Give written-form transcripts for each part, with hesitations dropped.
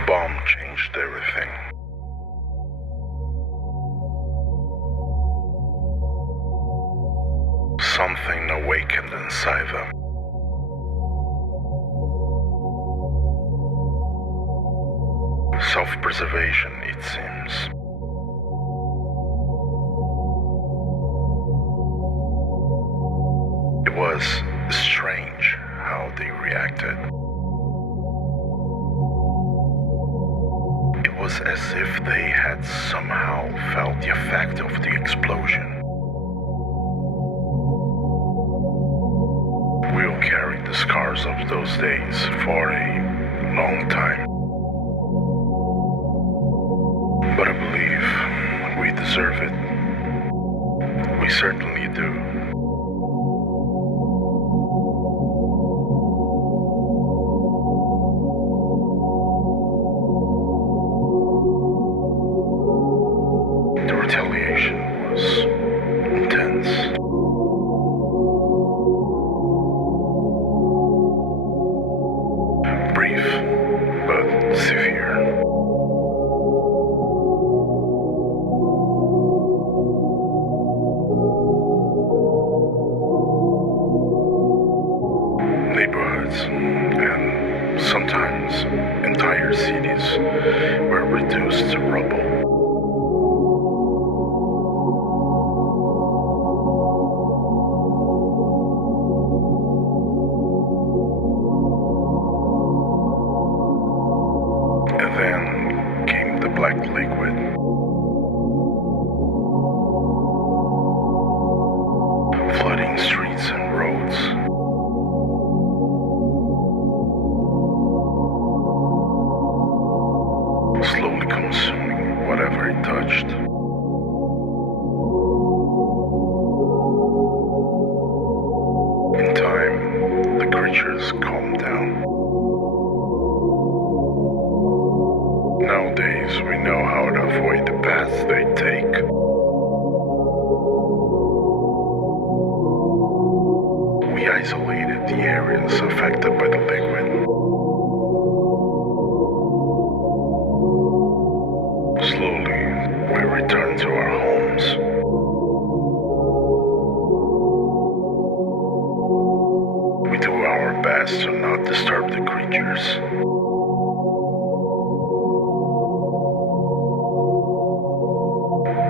The bomb changed everything. Something awakened inside them. Self-preservation, it seems. It was strange how they reacted. It was as if they had somehow felt the effect of the explosion. We'll carry the scars of those days for a long time. But I believe we deserve it. We certainly do. The retaliation was intense. Brief, but severe. Neighborhoods and sometimes entire cities were reduced to rubble. And then came the black liquid. Flooding streets and roads. Slowly consuming whatever it touched. In time, the creatures calmed down. Nowadays, we know how to avoid the paths they take. We isolated the areas affected by the liquid. Slowly, we return to our homes. We do our best to not disturb the creatures.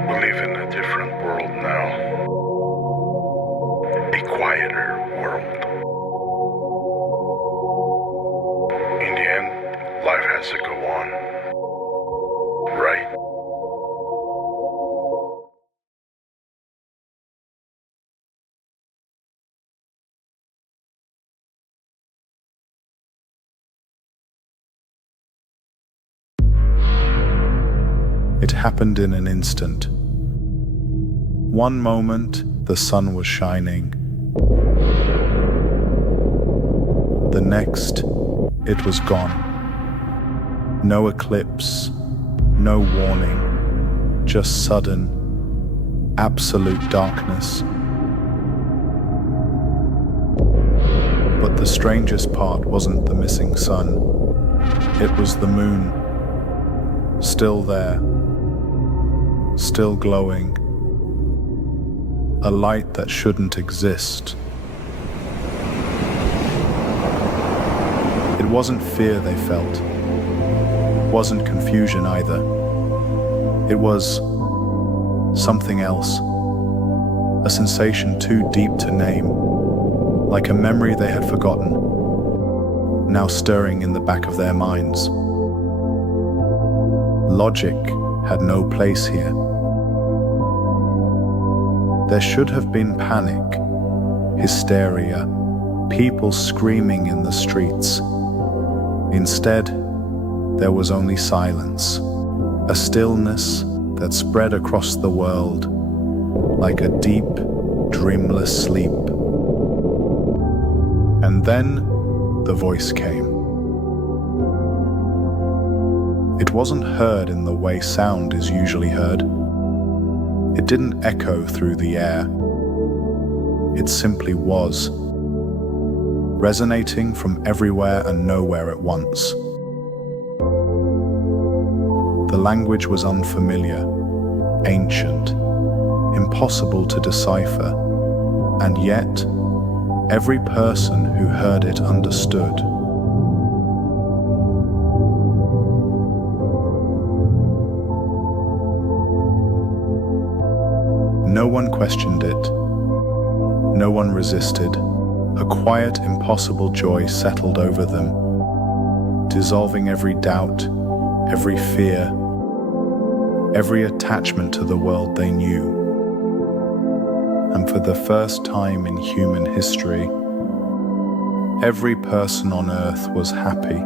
We live in a different world now. A quieter world. In the end, life has to go on. Right? It happened in an instant. One moment, the sun was shining. The next, it was gone. No eclipse, no warning, just sudden, absolute darkness. But the strangest part wasn't the missing sun. It was the moon, still there, still glowing, a light that shouldn't exist. It wasn't fear they felt. It wasn't confusion either. It was something else, a sensation too deep to name, like a memory they had forgotten, now stirring in the back of their minds. Logic had no place here. There should have been panic, hysteria, people screaming in the streets. Instead, there was only silence, a stillness that spread across the world like a deep, dreamless sleep. And then the voice came. It wasn't heard in the way sound is usually heard. It didn't echo through the air. It simply was, resonating from everywhere and nowhere at once. The language was unfamiliar, ancient, impossible to decipher, and yet every person who heard it understood. No one questioned it. No one resisted. A quiet, impossible joy settled over them, dissolving every doubt, every fear, every attachment to the world they knew. And for the first time in human history, every person on earth was happy.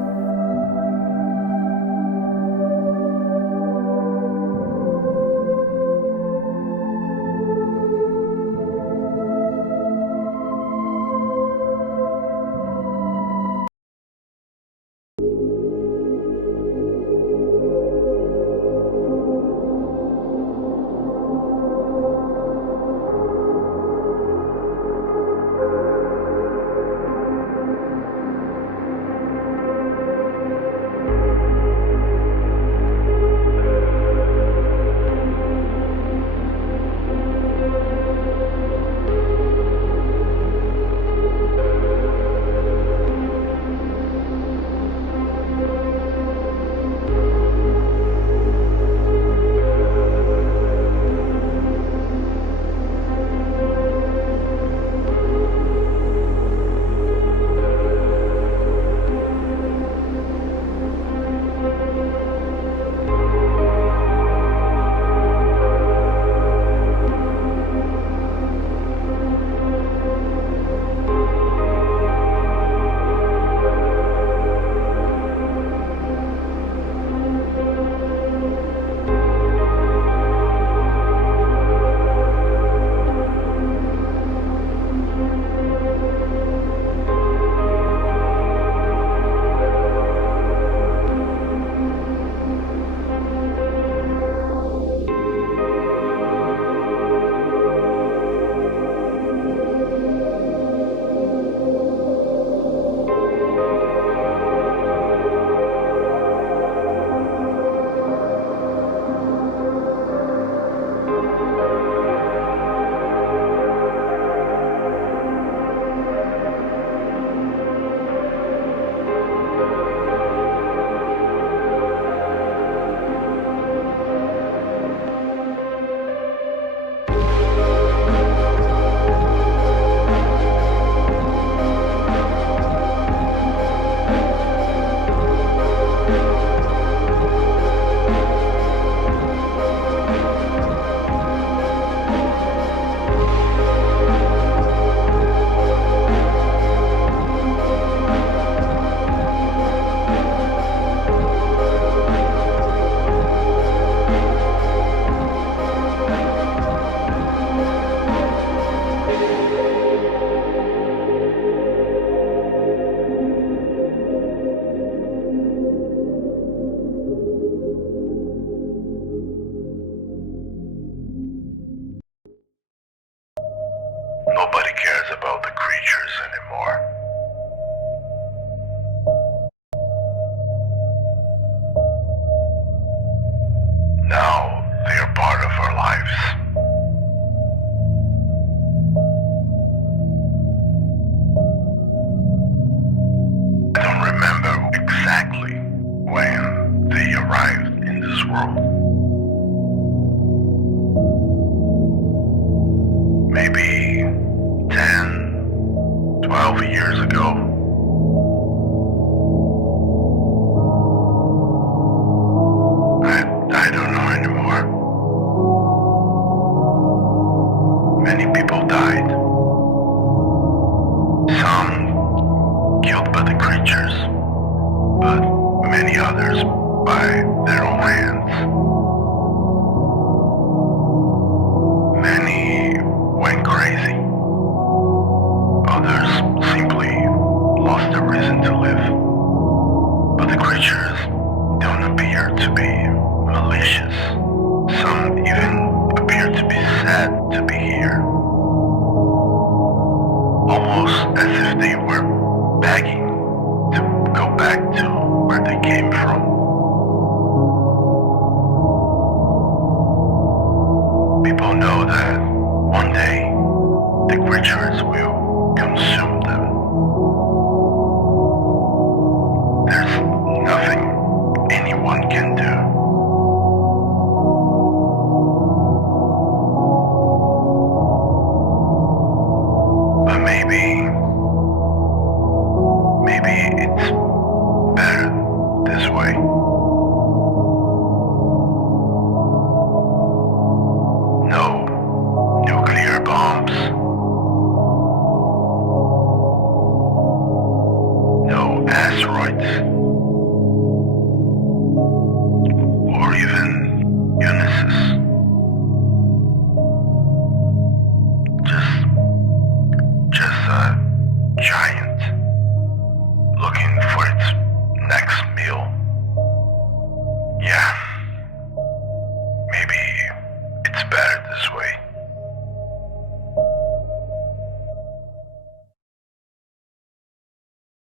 Nobody cares about the creatures anymore. Now they are part of our lives. I don't remember exactly when they arrived in this world. Maybe 10, 12 years ago. I don't know anymore. Many people died. Some killed by the creatures, but many others by their own hands. Many went crazy. Others simply lost the reason to live. But the creatures don't appear to be malicious. Some even appear to be sad to be here. Almost as if they were begging to go back to where they came from. creatures will consume them. There's nothing anyone can do. But maybe it's better this way. No nuclear bombs. No asteroids.